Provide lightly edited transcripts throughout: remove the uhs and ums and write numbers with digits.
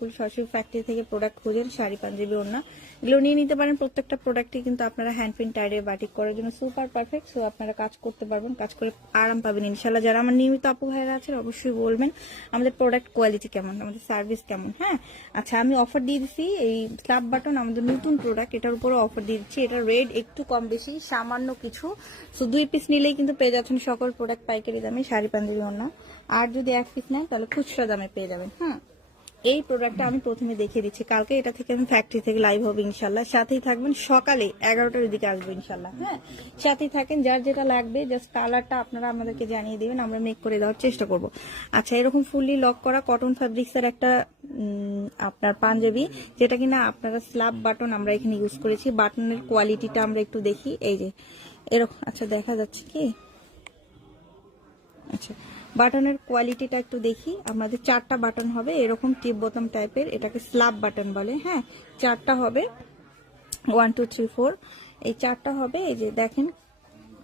ফুল সরাসরি ফ্যাক্টরি থেকে প্রোডাক্ট খুঁজেন, শাড়ি পাঞ্জাবি ওড়না এগুলো নিয়ে নিতে পারেন। প্রত্যেকটা প্রোডাক্টই কিন্তু আপনারা হ্যান্ড প্রিন্ট টাইডে বাটিক করার জন্য সুপার পারফেক্ট। সো আপনারা কাজ করতে পারবেন, কাজ করে আরাম পাবেন ইনশাল্লাহ। যারা আমার নিয়মিত আপু ভাইরা আছেন অবশ্যই বলবেন আমাদের প্রোডাক্ট কোয়ালিটি কেমন, আমাদের সার্ভিস কেমন। হ্যাঁ আচ্ছা, আমি অফার দিয়ে দিচ্ছি এই স্ল্যাব বাটন আমাদের নতুন প্রোডাক্ট, এটার উপরও অফার দিয়ে দিচ্ছি। এটা রেট একটু কম বেশি সামান্য কিছু, সো 2 পিস নিলেই কিন্তু পেয়ে যাচ্ছেন সকল প্রোডাক্ট পাইকারি দামে শাড়ি পাঞ্জাবি ওড়না। আর যদি 1 পিস নেন তাহলে খুচরা দামে পেয়ে যাবেন। এই প্রোডাক্টটা আমি প্রথমে দেখিয়ে দিচ্ছি, কালকে এটা থেকে আমি ফ্যাক্টরি থেকে লাইভ হবে ইনশাল্লাহ। সাথেই থাকবেন, সকালে 11টার দিকে আসবো ইনশাল্লাহ। হ্যাঁ সাথেই থাকেন, যার যেটা লাগবে জাস্ট কালারটা আপনারা আমাদেরকে জানিয়ে দিবেন, আমরা মেক করে দেওয়ার চেষ্টা করব। আচ্ছা, এরকম ফুললি লক করা কটন ফ্যাব্রিক্সের একটা আপনার পাঞ্জাবি, যেটা কিনা আপনারা স্ল্যাব বাটন আমরা এখানে ইউজ করেছি। বাটনের কোয়ালিটিটা আমরা একটু দেখি, এই যে এরকম। আচ্ছা দেখা যাচ্ছে কি? আচ্ছা, বাটনের কোয়ালিটিটা একটু দেখি। আমাদের 4টা বাটন হবে এরকম টিপ বোতাম টাইপের, এটাকে স্ল্যাব বাটন বলে। হ্যাঁ 4টা হবে, 1 2 3 4, এই 4টা হবে। এই যে দেখেন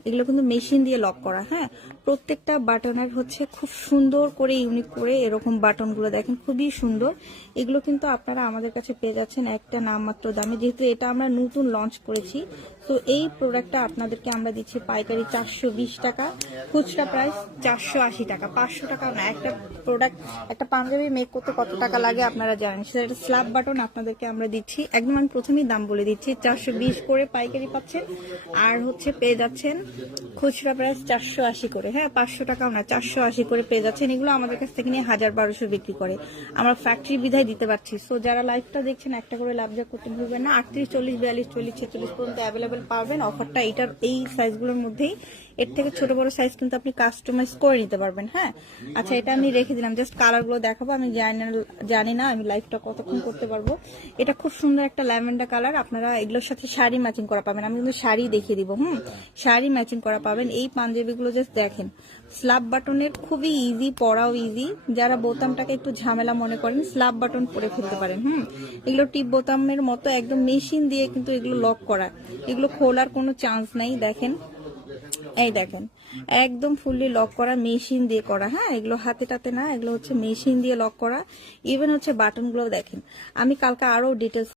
এগুলো কিন্তু মেশিন দিয়ে লক করা। হ্যাঁ প্রত্যেকটা বাটনের হচ্ছে খুব সুন্দর করে ইউনিক করে এরকম বাটনগুলো দেখেন, খুবই সুন্দর। এগুলো কিন্তু আপনারা আমাদের কাছে পেয়ে যাচ্ছেন একটা নামমাত্র দামে, যেহেতু এটা আমরা নতুন লঞ্চ করেছি। তো এই প্রোডাক্টটা আপনাদেরকে আমরা দিচ্ছি পাইকারি 420 টাকা, খুচরা প্রাইস 480 টাকা। 500 টাকা না। একটা প্রোডাক্ট, একটা পাঞ্জাবি মেক করতে কত টাকা লাগে আপনারা জানেন, সেটা একটা স্ল্যাব বাটন আপনাদেরকে আমরা দিচ্ছি একদম, আমি প্রথমেই দাম বলে দিচ্ছি 420 করে পাইকারি পাচ্ছেন, আর হচ্ছে পেয়ে যাচ্ছেন খুচরা প্রাইস 480 করে। হ্যাঁ 500 টাকাও না, 480 করে পেয়ে যাচ্ছেন। এগুলো আমাদের কাছ থেকে নিয়ে 1000-1200 বিক্রি করে, আমরা ফ্যাক্টরি বিধায় দিতে পারছি। সো যারা লাইভটা দেখছেন একটা করে লাভ যা করতে ভুলবেন না। 38 40 42 40 46 পর্যন্ত অ্যাভেলেবেল পাবেন। অফারটা এটার এই সাইজগুলোর মধ্যেই, এর থেকে ছোট বড় সাইজ কিন্তু আপনি কাস্টমাইজ করে নিতে পারবেন। হ্যাঁ আচ্ছা, এটা আমি রেখে দিলাম, জাস্ট কালারগুলো দেখাবো। আমি জানি না আমি লাইভটা কতক্ষণ করতে পারবো। এটা খুব সুন্দর একটা ল্যাভেন্ডার কালার, আপনারা এগুলোর সাথে শাড়ি ম্যাচিং করা পাবেন। আমি কিন্তু শাড়ি দেখিয়ে দিব। শাড়ি ম্যাচিং করা পাবেন। এই পাঞ্জাবিগুলো জাস্ট দেখেন, স্ল্যাব বাটনের, খুবই ইজি, পরাও ইজি। যারা বোতামটাকে একটু ঝামেলা মনে করেন স্ল্যাব বাটন পরে ফেলতে পারেন। এগুলো টিপ বোতামের মতো একদম মেশিন দিয়ে কিন্তু এগুলো লক করা, এগুলো খোলার কোনো চান্স নাই। দেখেন এই দেখেন একদম ফুললি লক করা, মেশিন দিয়ে করা। হ্যাঁ এগুলো হাতে টাতে না, এগুলো হচ্ছে মেশিন দিয়ে লক করা। ইভেন হচ্ছে বাটনগুলো দেখেন, আমি কালকে আরো ডিটেলস